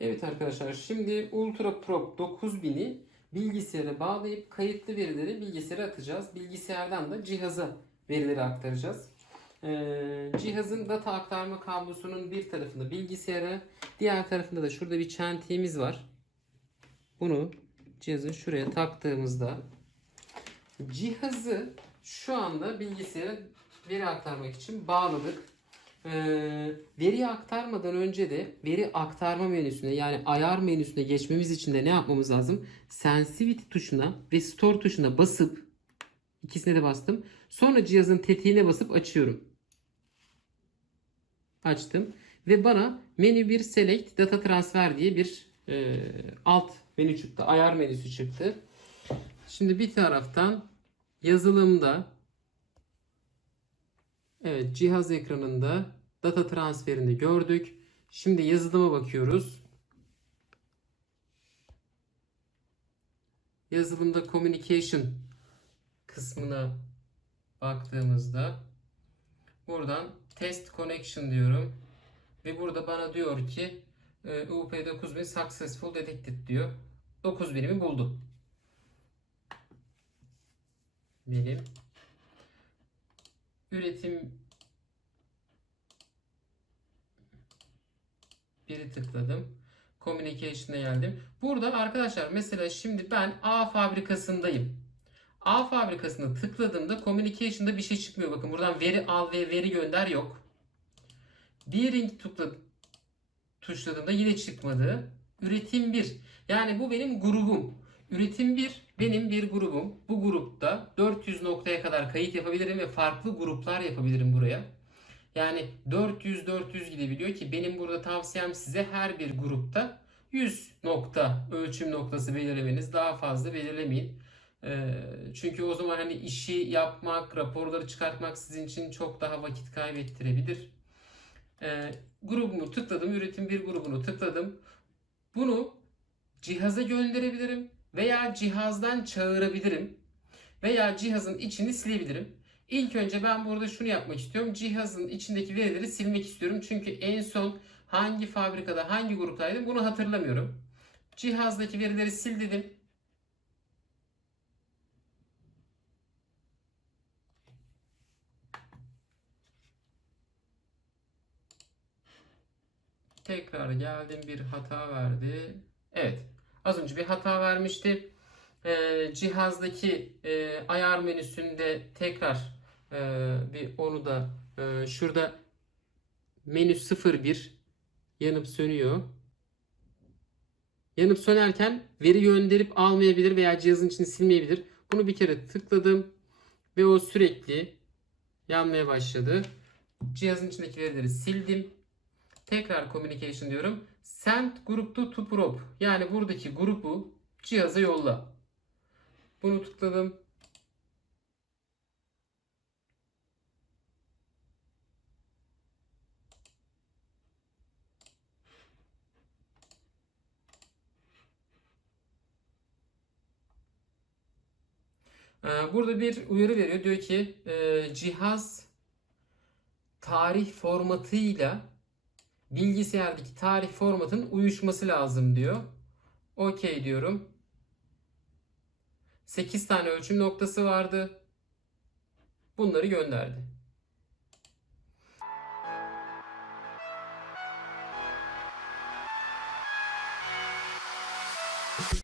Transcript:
Evet arkadaşlar şimdi Ultra Pro 9000'i bilgisayara bağlayıp kayıtlı verileri bilgisayara atacağız. Bilgisayardan da cihaza verileri aktaracağız. Ee, cihazın data aktarma kablosunun bir tarafında bilgisayara, diğer tarafında da şurada bir çentiğimiz var. Bunu cihazın şuraya taktığımızda cihazı şu anda bilgisayara veri aktarmak için bağladık. Ee, veriyi aktarmadan önce de veri aktarma menüsüne yani ayar menüsüne geçmemiz için de ne yapmamız lazım? Sensitivity tuşuna ve Store tuşuna basıp ikisine de bastım. Sonra cihazın tetiğine basıp açıyorum. Açtım ve bana menü bir select data transfer diye bir e, alt menü çıktı. Ayar menüsü çıktı. Şimdi bir taraftan yazılımda Evet cihaz ekranında data transferini gördük. Şimdi yazılıma bakıyoruz. Yazılımda communication kısmına baktığımızda buradan test connection diyorum. Ve burada bana diyor ki e, UP9000 successful detected diyor. 9000'imi buldu. Benim üretim biri tıkladım. Communication'a geldim. Burada arkadaşlar mesela şimdi ben A fabrikasındayım. A fabrikasına tıkladığımda Communication'da bir şey çıkmıyor. Bakın buradan veri al ve veri gönder yok. Bearing tuşladığımda yine çıkmadı. Üretim 1. Yani bu benim grubum. Üretim 1 benim bir grubum. Bu grupta 400 noktaya kadar kayıt yapabilirim ve farklı gruplar yapabilirim buraya. Yani 400-400 gidebiliyor ki benim burada tavsiyem size her bir grupta 100 nokta ölçüm noktası belirlemeniz daha fazla belirlemeyin. Ee, çünkü o zaman hani işi yapmak, raporları çıkartmak sizin için çok daha vakit kaybettirebilir. Ee, grubumu tıkladım, üretim bir grubunu tıkladım. Bunu cihaza gönderebilirim veya cihazdan çağırabilirim veya cihazın içini silebilirim. İlk önce ben burada şunu yapmak istiyorum. Cihazın içindeki verileri silmek istiyorum. Çünkü en son hangi fabrikada hangi gruptaydım bunu hatırlamıyorum. Cihazdaki verileri sil dedim. Tekrar geldim bir hata verdi. Evet. Az önce bir hata vermişti. Ee, cihazdaki e, ayar menüsünde tekrar e, bir onu da e, şurada menü 01 yanıp sönüyor. Yanıp sönerken veri gönderip almayabilir veya cihazın içini silmeyebilir. Bunu bir kere tıkladım ve o sürekli yanmaya başladı. Cihazın içindeki verileri sildim. Tekrar communication diyorum. Send group to, to prop. Yani buradaki grubu cihaza yolla. Bunu tıkladım. Ee, Burada bir uyarı veriyor. Diyor ki e, cihaz tarih formatıyla bilgisayardaki tarih formatının uyuşması lazım diyor. Okey diyorum. 8 tane ölçüm noktası vardı. Bunları gönderdi.